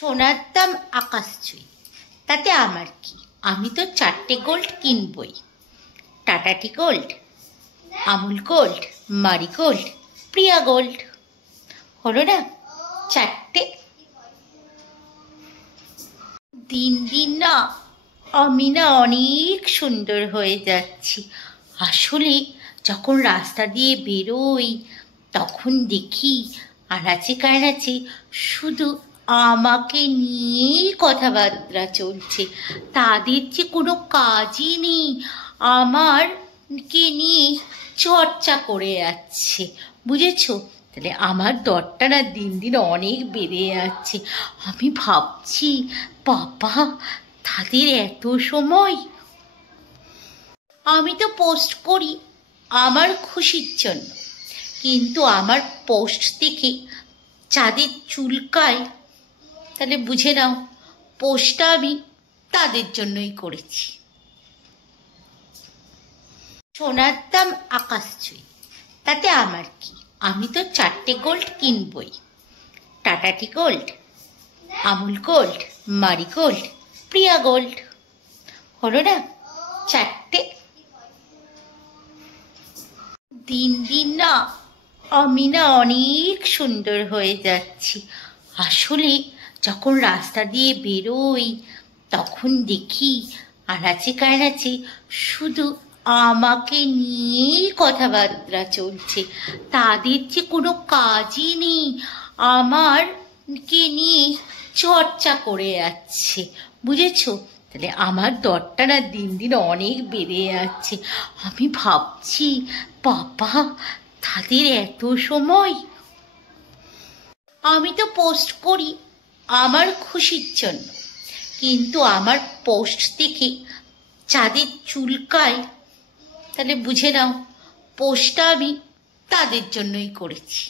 সোনার দাম আকাশ ছুঁই, তাতে আমার কি? আমি তো 4টে গোল্ড কিনবই। টাটা টি গোল্ড, আমুল গোল্ড, মারি গোল্ড, প্রিয়া গোল্ড। হলো না 4টে? দিন দিন না আমি না অনেক সুন্দর হয়ে যাচ্ছি। আসলে যখন রাস্তা দিয়ে বেরোই তখন দেখি আনাচে কানাচে শুধু আমাকে নিয়েই কথাবার্তা চলছে। তাদের যে কোনো কাজই নেই, আমারকে নিয়ে চর্চা করে যাচ্ছে। বুঝেছো? তাহলে আমার দরটা না দিন দিন অনেক বেড়ে যাচ্ছে। আমি ভাবছি, বাবা, তাদের এত সময়। আমি তো পোস্ট করি আমার খুশির জন্য, কিন্তু আমার পোস্ট দেখে যাদের চুলকায়, তাহলে বুঝে নাও পোস্টটা আমি তাদের জন্যই করেছি। সোনার দাম আকাশ ছুঁই, তাতে আমার কি? আমি তো 4টে গোল্ড কিনবই। টাটা টি গোল্ড, আমুল গোল্ড, মারি গোল্ড, প্রিয়া গোল্ড। হলো না 4টে? দিন দিন না আমি না অনেক সুন্দর হয়ে যাচ্ছি। আসলে যখন রাস্তা দিয়ে বেরোই তখন দেখি আনাচে কানাচে শুধু আমাকে নিয়েই কথাবার্তা চলছে। তাদের যে কোনো কাজই নেই, আমারকে নিয়ে চর্চা করে যাচ্ছে। বুঝেছো? তাহলে আমার দরটা না দিন দিন অনেক বেড়ে যাচ্ছে। আমি ভাবছি, বাবা, তাদের এত সময়। আমি তো পোস্ট করি আমার খুশির জন্য, কিন্তু আমার পোস্ট দেখে যাদের চুলকায়, তাহলে বুঝে নাও পোস্টটা আমি তাদের জন্যই করেছি।